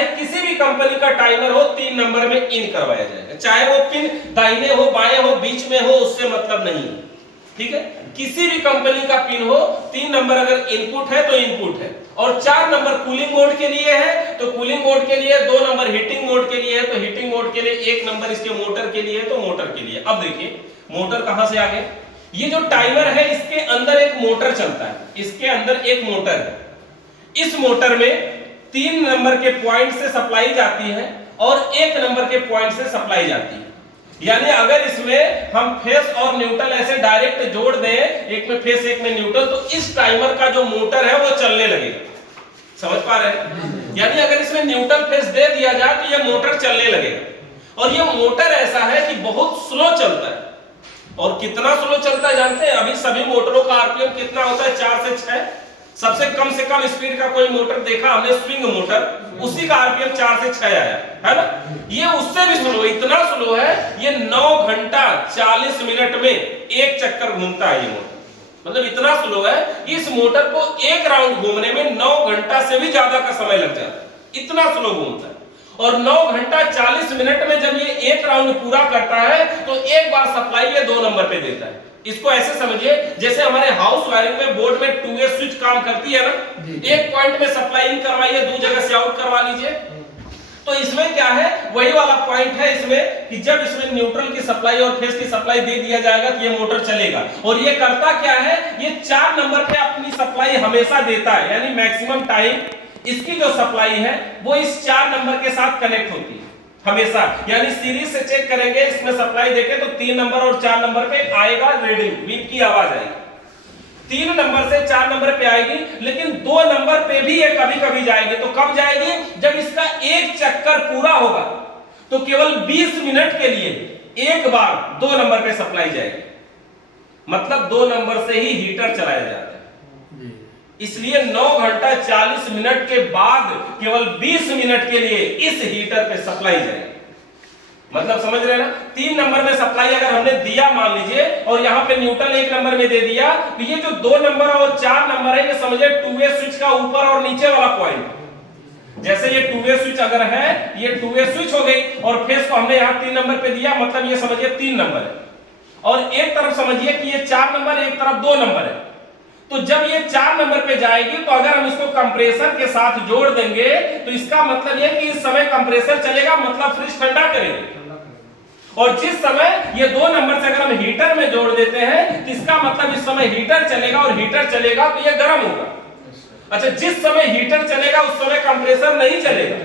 चाहे किसी भी कंपनी का टाइमर हो 3 नंबर में इन करवाया जाएगा, चाहे वो पिन दाहिने हो बाएं हो बीच में हो, उससे मतलब नहीं है, ठीक है। किसी भी कंपनी का पिन हो 3 नंबर अगर इनपुट है तो इनपुट है, और 4 नंबर कूलिंग मोड के लिए है तो कूलिंग मोड के लिए, 2 नंबर हीटिंग मोड के लिए है तो हीटिंग मोड के लिए, 1 नंबर इसके मोटर के लिए है तो मोटर के लिए। अब देखिए मोटर कहां से आ गए, ये जो टाइमर है इसके अंदर एक मोटर चलता है, इसके अंदर एक मोटर है, इस मोटर में 3 नंबर के पॉइंट से सप्लाई जाती है और 1 नंबर के पॉइंट से सप्लाई जाती है। यानी अगर इसमें हम फेस और न्यूट्रल ऐसे डायरेक्ट जोड़ दें, एक में फेस एक में न्यूट्रल, तो इस टाइमर का जो मोटर है वो चलने लगेगा। समझ पा रहे हैं? यानी अगर इसमें न्यूट्रल फेस दे दिया जाए तो ये मोटर चलने लगेगा, और ये मोटर ऐसा है कि बहुत स्लो चलता है। और कितना स्लो चलता है जानते हैं? अभी सभी मोटरों का आरपीएम कितना होता है? 4 से 6। सबसे कम से कम स्पीड का कोई मोटर देखा हमने, स्विंग मोटर, उसी का आरपीएम 4 से 6 आया है ना। ये उससे भी स्लो, इतना स्लो है, ये 9 घंटा 40 मिनट में एक चक्कर घूमता है ये मोटर। मतलब इतना स्लो है, इस मोटर को एक राउंड घूमने में 9 घंटा से भी ज्यादा का समय लग जाता है, इतना स्लो घूमता है। और 9 घंटा 40 मिनट में जब ये एक राउंड पूरा करता है तो एक बार सप्लाई ये 2 नंबर पे देता है। इसको ऐसे समझिए जैसे हमारे हाउस वायरिंग में बोर्ड में 2 वे स्विच काम करती है ना, एक पॉइंट में सप्लाई इन करवाइए, 2 जगह से आउट करवा लीजिए। तो इसमें क्या है, वही वाला पॉइंट है इसमें कि जब इसमें न्यूट्रल की सप्लाई और फेस की सप्लाई दे दिया जाएगा तो ये मोटर चलेगा। और ये करता क्या है, ये 4 नंबर पे अपनी सप्लाई हमेशा देता है, यानी मैक्सिमम टाइम इसकी जो सप्लाई है वो इस 4 नंबर के साथ कनेक्ट होती है हमेशा। यानी सीरीज से चेक करेंगे, इसमें सप्लाई देके तो 3 नंबर और 4 नंबर पे आएगा रीडिंग, बीप की आवाज आएगी। 3 नंबर से 4 नंबर पे आएगी, लेकिन 2 नंबर पे भी ये कभी कभी जाएगी। तो कब जाएगी? जब इसका एक चक्कर पूरा होगा तो केवल 20 मिनट के लिए एक बार 2 नंबर पे सप्लाई जाएगी। मतलब 2 नंबर से ही हीटर चलाया जाता है। इसलिए 9 घंटा 40 मिनट के बाद केवल 20 मिनट के लिए इस हीटर पे सप्लाई जाएगी। मतलब समझ रहे हैं ना? 3 नंबर में सप्लाई अगर हमने दिया मान लीजिए, और यहाँ पे न्यूट्रल 1 नंबर में दे दिया, तो ये जो 2 नंबर और 4 नंबर है, ये समझिए 2 वे स्विच का ऊपर और नीचे वाला पॉइंट। जैसे ये 2 वे स्विच अगर है, ये 2 वे स्विच हो गई, और फेस को हमने यहाँ 3 नंबर पे दिया, मतलब ये समझिए 3 नंबर है। और एक तरफ समझिए कि ये 4 नंबर, एक तरफ 2 नंबर है। तो जब ये 4 नंबर पे जाएगी तो अगर हम इसको कंप्रेसर के साथ जोड़ देंगे तो इसका मतलब ये कि इस समय कंप्रेसर चलेगा, मतलब फ्रिज ठंडा करेगी। और जिस समय ये 2 नंबर से अगर हम हीटर में जोड़ देते हैं तो इसका मतलब इस समय हीटर चलेगा, और हीटर चलेगा तो ये गर्म होगा। अच्छा, जिस समय हीटर चलेगा उस समय कंप्रेसर नहीं चलेगा,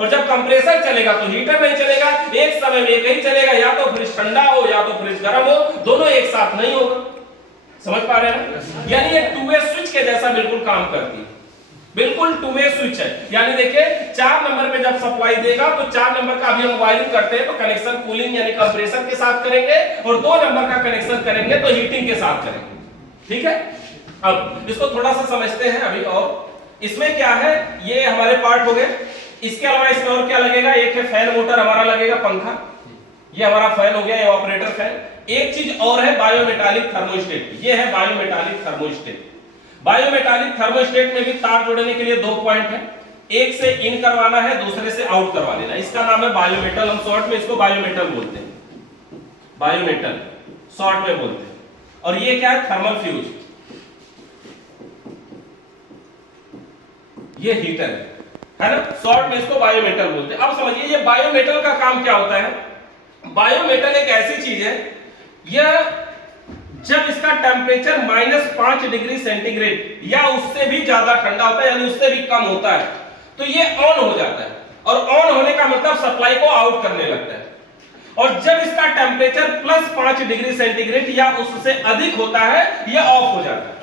और जब कंप्रेसर चलेगा तो हीटर नहीं चलेगा। एक समय में एक ही चलेगा, या तो फ्रिज ठंडा हो या तो फ्रिज गर्म हो, दोनों एक साथ नहीं होगा। समझ पा रहे हैं? यानी ये 2 वे स्विच के जैसा बिल्कुल काम करती है, बिल्कुल 2 वे स्विच है। यानी देखिए 4 नंबर पे जब सप्लाई देगा तो 4 नंबर का अभी हम वायरिंग करते हैं तो कनेक्शन कूलिंग यानी कंप्रेसर के साथ करेंगे, और 2 नंबर का कनेक्शन करेंगे तो हीटिंग के साथ करेंगे। ठीक है, अब इसको थोड़ा सा समझते हैं अभी। और इसमें क्या है, ये हमारे पार्ट हो गए। इसके अलावा इसमें और क्या लगेगा? एक है फैन मोटर हमारा लगेगा, पंखा, ये हमारा फैन हो गया, ये ऑपरेटर फैन। एक चीज और है बायोमेटालिक थर्मोस्टेट, ये है बायोमेटालिक थर्मोस्टेट। बायोमेटालिक थर्मोस्टेट में भी तार जोड़ने के लिए 2 पॉइंट है, एक से इन करवाना है, दूसरे से आउट करवा लेना। इसका नाम है बायोमेटल, हम शॉर्ट में इसको बायोमेटल बोलते हैं, बायोमेटल शॉर्ट में बोलते हैं। और ये क्या है? थर्मल फ्यूज, ये हीटर है ना, शॉर्ट में इसको बायोमेटल बोलते हैं। अब समझिए ये बायोमेटल का काम क्या होता है। बायोमेटल एक ऐसी चीज है, यह जब इसका टेम्परेचर -5 डिग्री सेंटीग्रेड या उससे भी ज्यादा ठंडा होता है, यानी उससे भी कम होता है, तो ये ऑन हो जाता है। और ऑन होने का मतलब सप्लाई को आउट करने लगता है। और जब इसका टेम्परेचर +5 डिग्री सेंटीग्रेड या उससे अधिक होता है, यह ऑफ हो जाता है।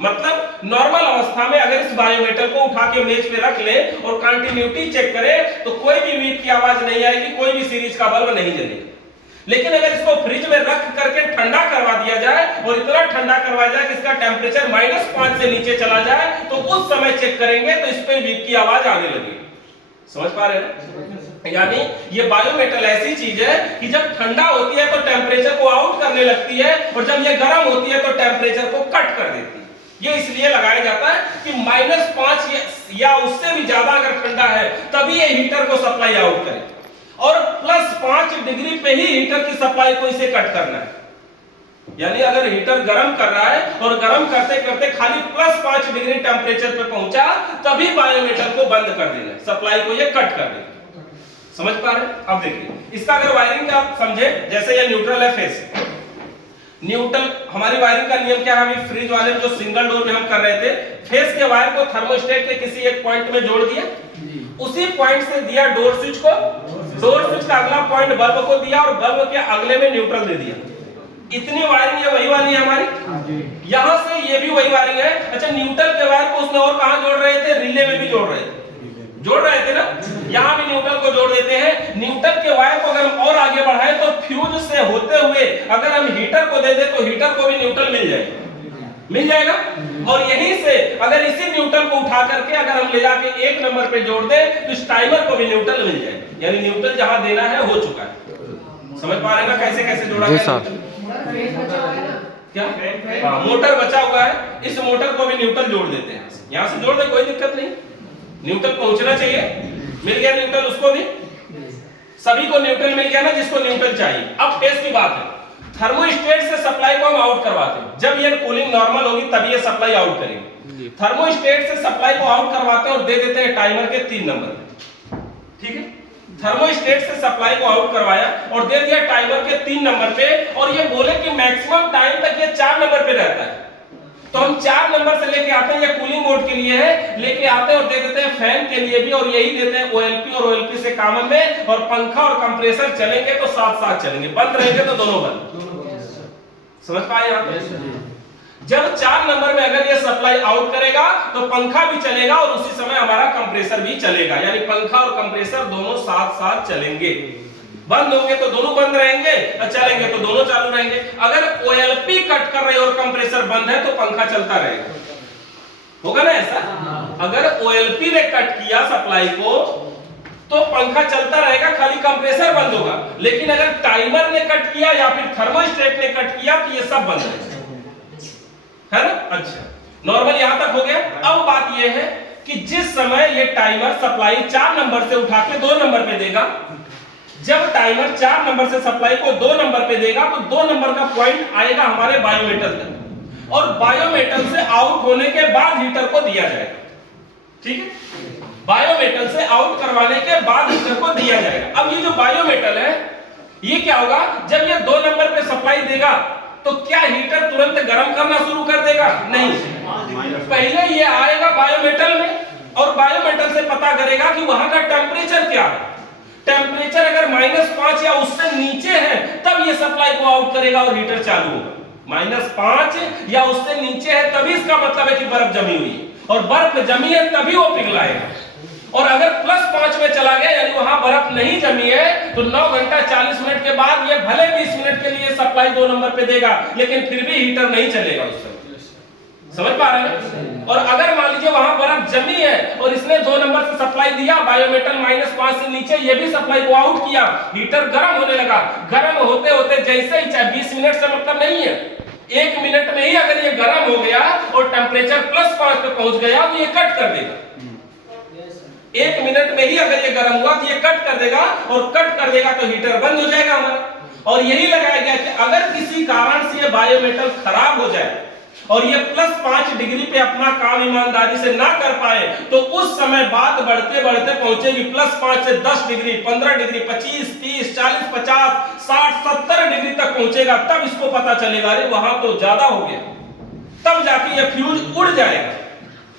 मतलब नॉर्मल अवस्था में अगर इस बायोमेटल को उठा के मेज पे रख ले और कंटिन्यूटी चेक करें तो कोई भी बीप की आवाज नहीं आएगी, कोई भी सीरीज का बल्ब नहीं जलेगा। लेकिन अगर इसको फ्रिज में रख करके ठंडा करवा दिया जाए, और इतना ठंडा करवाया जाए कि इसका टेम्परेचर -5 से नीचे चला जाए, तो उस समय चेक करेंगे तो इस पे बीप की आवाज आने लगेगी। समझ पा रहे हैं? यानी ये बायोमेटल ऐसी चीज है कि जब ठंडा होती है तो टेम्परेचर को आउट करने लगती है, और जब ये गर्म होती है तो टेम्परेचर को कट कर देती है। ये इसलिए लगाया जाता है कि -5 या उससे भी ज्यादा अगर ठंडा है तभी ये हीटर को सप्लाई आउट करे और +5 डिग्री पे ही हीटर की सप्लाई को इसे कट करना है। यानी अगर हीटर गर्म कर रहा है और गर्म करते करते खाली +5 डिग्री टेंपरेचर पे पहुंचा तभी बायोमेटल को बंद कर देना है, सप्लाई को ये कट कर देना। समझ पा रहे हैं? अब देखिए इसका अगर वायरिंग का आप समझे, जैसे ये न्यूट्रल है फेस, न्यूट्रल हमारी वायरिंग का नियम क्या है, अभी फ्रिज वाले जो सिंगल डोर में हम कर रहे थे, फेस के वायर को थर्मोस्टेट के किसी एक पॉइंट में जोड़ दिया, उसी पॉइंट से दिया डोर स्विच को, डोर स्विच का अगला पॉइंट बल्ब को दिया और बल्ब के अगले में न्यूट्रल दे दिया। इतनी वायरिंग ये वही वाली है हमारी, यहां से ये भी वही वायरिंग है। अच्छा, न्यूट्रल के वायर को उसने और कहां जोड़ रहे थे, रिले में भी जोड़ रहे थे ना, यहां भी न्यूट्रल को जोड़ देते हैं। न्यूट्रल के वायर को अगर हम और आगे बढ़ाएं तो फ्यूज से होते हुए अगर हम हीटर को दे दे तो हीटर को भी न्यूट्रल मिल जाएगा। और यहीं से अगर इसी न्यूट्रल को उठा करके अगर हम ले जाके 1 नंबर पे जोड़ दे तो इस टाइमर को भी न्यूट्रल मिल जाएगा। यानी न्यूट्रल जहां देना है हो चुका है। समझ पा रहे हैं ना कैसे कैसे जोड़ा है? क्या मोटर बचा हुआ है, इस मोटर को भी न्यूट्रल जोड़ देते हैं, यहां से जोड़ दे कोई दिक्कत नहीं, न्यूट्रल पहुंचना चाहिए, मिल गया न्यूट्रल, उसको भी सभी को न्यूट्रल मिल गया ना जिसको न्यूट्रल चाहिए। अब फेस की बात है, थर्मोस्टेट से सप्लाई को हम आउट करवाते हैं, जब ये कूलिंग नॉर्मल होगी तभी ये सप्लाई आउट करेगी। थर्मोस्टेट से सप्लाई को आउट करवाते हैं और दे देते हैं टाइमर के 3 नंबर पे, ठीक है। थर्मोस्टेट से सप्लाई को आउट करवाया और दे दिया टाइमर के 3 नंबर पे, और ये बोले कि मैक्सिमम टाइम तक ये 4 नंबर पे रहता है, तो हम 4 नंबर से लेके आते हैं, ये कूलिंग मोड के लिए है, लेके आते हैं और दे देते हैं फैन के लिए भी, और यही देते हैं ओएलपी और ओएलपी से कॉमन में। और पंखा और कंप्रेसर चलेंगे तो साथ साथ चलेंगे, बंद रहेंगे तो दोनों बंद। समझ पाए आप? जब 4 नंबर में अगर ये सप्लाई आउट करेगा तो पंखा भी चलेगा और उसी समय हमारा कंप्रेसर भी चलेगा, यानी पंखा और कंप्रेसर दोनों साथ साथ चलेंगे। बंद होंगे तो दोनों बंद रहेंगे और चलेंगे तो दोनों चालू रहेंगे। अगर ओएलपी कट कर रही और कंप्रेसर बंद है तो पंखा चलता रहेगा, होगा ना ऐसा? अगर ओएलपी ने कट किया सप्लाई को तो पंखा चलता रहेगा, खाली कंप्रेसर बंद होगा। लेकिन अगर टाइमर ने कट किया या फिर थर्मोस्टेट ने कट किया तो ये सब बंद है ना। अच्छा, नॉर्मल यहां तक हो गया। अब बात ये है कि जिस समय ये टाइमर सप्लाई 4 नंबर से उठा के 2 नंबर पे देगा, जब टाइमर 4 नंबर से सप्लाई को 2 नंबर पे देगा तो 2 नंबर का पॉइंट आएगा हमारे बायोमेटल तक, और बायोमेटल से आउट होने के बाद हीटर को दिया जाएगा, ठीक है। बायोमेटल से आउट करवाने के बाद हीटर को दिया जाएगा। अब ये जो बायोमेटल है ये क्या होगा, जब ये 2 नंबर पे सप्लाई देगा तो क्या हीटर तुरंत गर्म करना शुरू कर देगा? नहीं, पहले ये आएगा बायोमेटल में और बायोमेटल से पता करेगा कि वहां का टेम्परेचर क्या है। टेम्परेचर अगर -5 या उससे नीचे है तब ये सप्लाई को आउट करेगा और हीटर चालू होगा। -5 या उससे नीचे है तभी इसका मतलब है कि बर्फ जमी हुई है, और बर्फ जमी है तभी वो पिघलाएगा। और अगर +5 में चला गया यानी वहां बर्फ नहीं जमी है तो 9 घंटा 40 मिनट के बाद ये भले 20 मिनट के लिए सप्लाई 2 नंबर पे देगा, लेकिन फिर भी हीटर नहीं चलेगा उस समय। समझ पा रहे हैं? और अगर मान लीजिए वहां बर्फ जमी है और इसने 2 नंबर से सप्लाई दिया, बायोमेटल -5 से नीचे, ये भी सप्लाई को आउट किया, हीटर गर्म होने लगा। गर्म होते होते जैसे ही, चाहे 20 मिनट से मतलब नहीं है, 1 मिनट में ही अगर ये गर्म हो गया और टेम्परेचर +5 पे पहुंच गया तो ये कट कर देगा। 1 मिनट में ही अगर ये गर्म हुआ तो ये कट कर देगा, और कट कर देगा तो हीटर बंद हो जाएगा हमारा। और यही लगाया गया कि अगर किसी कारण से ये बायोमेटल खराब हो जाए और ये +5 डिग्री पे अपना काम ईमानदारी से ना कर पाए तो उस समय बात बढ़ते बढ़ते पहुंचेगी +5 से 10 डिग्री, 15 डिग्री, 25, 30, 40, 50, 60, 70 डिग्री तक पहुंचेगा। तब इसको पता चलेगा अरे वहां तो ज्यादा हो गया, तब जाके ये फ्यूज उड़ जाएगा।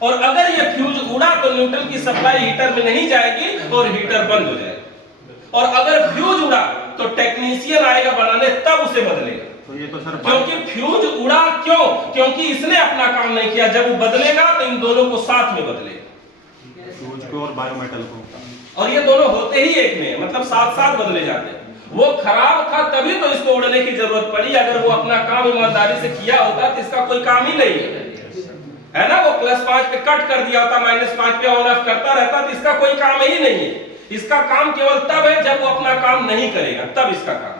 और अगर ये फ्यूज उड़ा तो न्यूट्रल की सप्लाई हीटर में नहीं जाएगी और हीटर बंद हो जाएगा। और अगर फ्यूज उड़ा तो टेक्नीशियन आएगा बनाने, तब उसे बदलेगा। तो ये तो सर क्योंकि फ्यूज उड़ा क्यों? क्योंकि इसने अपना काम नहीं किया। जब वो बदलेगा तो इन दोनों को साथ में बदलेगा, फ्यूज को और बायोमेटल को, और ये दोनों होते ही एक में, मतलब साथ साथ बदले जाते हैं। वो खराब था तभी तो इसको उड़ने की जरूरत पड़ी, अगर वो अपना काम ईमानदारी से किया होता तो इसका कोई काम ही नहीं है ना। वो +5 पे कट कर दिया होता, -5 पे ऑन ऑफ करता रहता तो इसका कोई काम ही नहीं है। इसका काम केवल तब है जब वो अपना काम नहीं करेगा, तब इसका काम।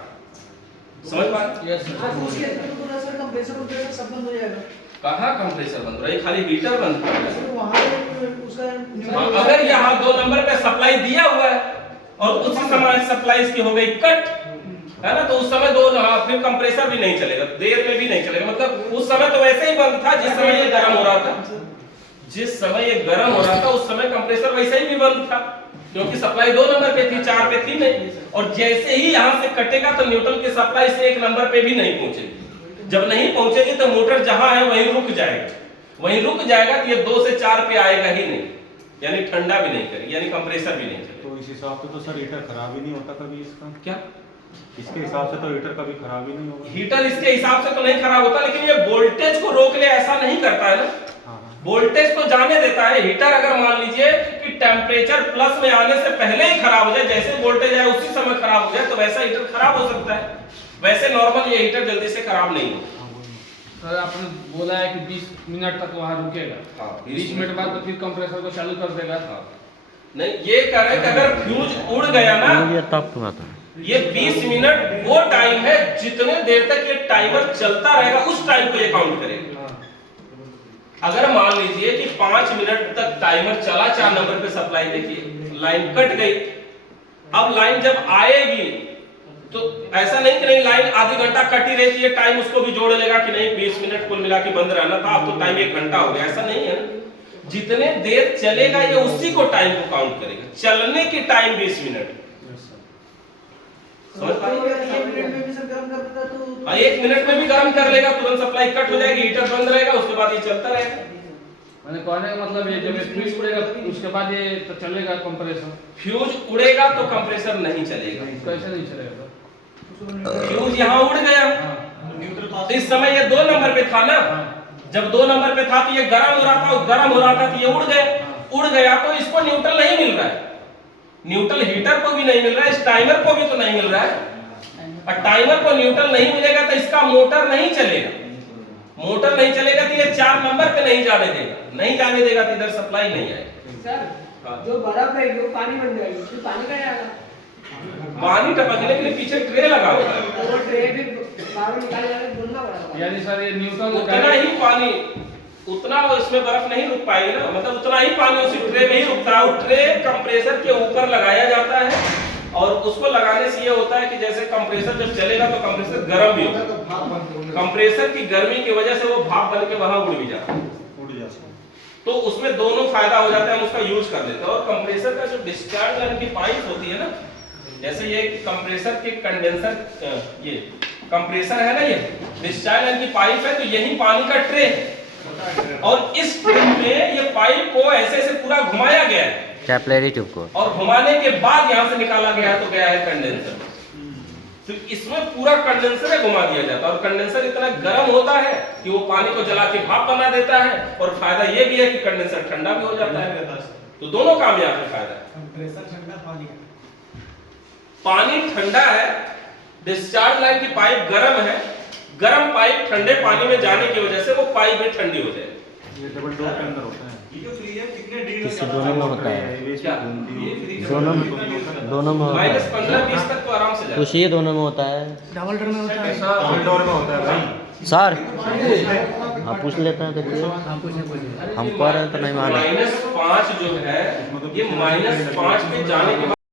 समझ पा रहे? कहाँ कंप्रेसर बंद हो रहा है, खाली हीटर बंद कर रहा है। वहाँ अगर यहाँ 2 नंबर पे सप्लाई दिया हुआ है और उसी समय सप्लाई इसकी हो गई कट, है ना, तो उस समय फिर कंप्रेसर भी नहीं चलेगा, देर में भी नहीं चलेगा। मतलब उस समय तो वैसे ही बंद था जिस समय ये गर्म हो रहा था, जिस समय ये गर्म हो रहा था उस समय कंप्रेसर वैसे ही भी बंद था, क्योंकि सप्लाई 2 नंबर पे थी, 4 पे थी नहीं। और जैसे ही यहाँ से कटेगा तो न्यूट्रल की सप्लाई से 1 नंबर पे भी नहीं पहुंचेगी। जब नहीं पहुंचेगी तो मोटर जहां है वहीं रुक जाएगा, वहीं रुक जाएगा तो ये 2 से 4 पे आएगा ही नहीं, यानी ठंडा भी नहीं करेगी, यानी कंप्रेसर भी नहीं चलेगा। तो इस हिसाब से तो सर हीटर खराब ही नहीं होता कभी इसका? क्या इसके हिसाब से तो हीटर कभी खराब ही नहीं होगा। हीटर इसके हिसाब से तो नहीं खराब होता, लेकिन ये वोल्टेज को रोक ले ऐसा नहीं करता है ना, वोल्टेज को जाने देता है। हीटर अगर मान लीजिए कि टेम्परेचर प्लस में आने से पहले ही खराब हो जाए, जैसे वोल्टेज आए उसी समय खराब हो जाए, तो वैसा हीटर खराब हो सकता है। वैसे नॉर्मल ये हीटर जल्दी से खराब नहीं होता। सर आपने बोला है कि 20 मिनट तक वहाँ रुकेगा, हाँ, 20 मिनट बाद तो फिर कंप्रेसर को चालू कर देगा। नहीं, ये कह रहे हैं कि अगर फ्यूज उड़ गया ना, ये 20 मिनट वो टाइम है जितने देर तक ये टाइमर चलता रहेगा उस टाइम को ये काउंट करेगा। अगर मान लीजिए कि 5 मिनट तक टाइमर चला, 4 नंबर पे सप्लाई, देखिए लाइन कट गई, अब लाइन जब आएगी तो ऐसा नहीं कि नहीं लाइन आधी घंटा कटी रहती है, टाइम उसको भी जोड़ लेगा कि नहीं 20 मिनट कुल मिला के बंद रहना था, अब तो टाइम 1 घंटा हो गया, ऐसा नहीं है ना। जितने देर चलेगा ये उसी को टाइम को काउंट करेगा, चलने की टाइम 20 मिनट। समझ पाए? 1 मिनट में भी गर्म कर लेगा, तुरंत सप्लाई कट हो जाएगी, हीटर बंद रहेगा, उसके बाद ये चलता रहेगा। मैंने कहने का मतलब ये जब फ्यूज उड़ेगा उसके बाद ये तो चलेगा कंप्रेसर। फ्यूज उड़ेगा तो कंप्रेसर नहीं चलेगा। कैसे नहीं चलेगा? फ्यूज यहाँ उड़ गया, तो इस समय ये 2 नंबर पे था ना, जब 2 नंबर पे था तो ये गर्म हो रहा था, गर्म हो रहा था तो ये उड़ गया, तो इसको न्यूट्रल नहीं मिल रहा है, न्यूट्रल हीटर को भी नहीं मिल रहा है, इस टाइमर को भी तो नहीं मिल रहा है। और टाइमर को न्यूट्रल नहीं मिलेगा तो इसका मोटर नहीं चलेगा, मोटर नहीं चलेगा तो ये 4 नंबर पे नहीं जाने देगा, नहीं जाने देगा तो इधर सप्लाई नहीं आएगी। सर जो बर्फ रहेगी वो पानी बन जाएगी, फिर पानी का आएगा, पानी टपकने के लिए पीछे ट्रे लगा हुआ है, तो वो ट्रे फिर बाहर निकाल के ढूंढना पड़ेगा। यानी सर ये न्यूट्रल उतना ही पानी, उतना इसमें बर्फ नहीं रुक पाएगी ना, मतलब उतना ही पानी उसी ट्रे में ही रुकता है। वो ट्रे कंप्रेसर के ऊपर लगाया जाता है और उसको लगाने से ये होता है कि जैसे कंप्रेसर जब चलेगा तो कंप्रेसर गर्म भी होगा, कंप्रेसर की गर्मी की वजह से वो भाप बन के वहां उड़ भी जाता है, तो उसमें दोनों फायदा हो जाता है, हम उसका यूज कर लेते हैं। और कंप्रेसर का जो डिस्चार्ज लाइन की पाइप होती है ना, जैसे ये कंप्रेसर के कंडेंसर, ये कंप्रेसर है ना, ये डिस्चार्ज लाइन की पाइप है, तो यही पानी का ट्रे है और इस ट्रे में ये पाइप को ऐसे ऐसे पूरा घुमाया गया है, कैपिलरी ट्यूब को, और घुमाने के बाद यहां से निकाला गया है तो गया है कंडेंसर। तो इसमें पूरा कंडेंसर घुमा दिया जाता है और कंडेंसर इतना गर्म होता है कि वो पानी को जला के भाप बना देता है, और फायदा ये भी है कि कंडेंसर ठंडा भी हो जाता है, तो दोनों काम यहाँ पे फायदा है। कंप्रेसर ठंडा, पानी ठंडा है, डिस्चार्ज लाइन की पाइप गर्म है, गर्म पाइप ठंडे पानी में जाने की वजह से वो पाइप भी ठंडी हो जाएगी। ये डबल डोर के अंदर होता है, ये जो फ्री है कितने डिग्री किसी दोनों में होता है, क्या? दोनों में होता है, -15-20 तक तो आराम से जाएगा। कुछ ये दोनों में होता है, डबल डोर में होता है। डबल डोर में होता है भाई सर हाँ पूछ लेते हैं, देखिए हम कह रहे हैं तो नहीं मान रहे। -5 जो है ये -5 पे जाने के बाद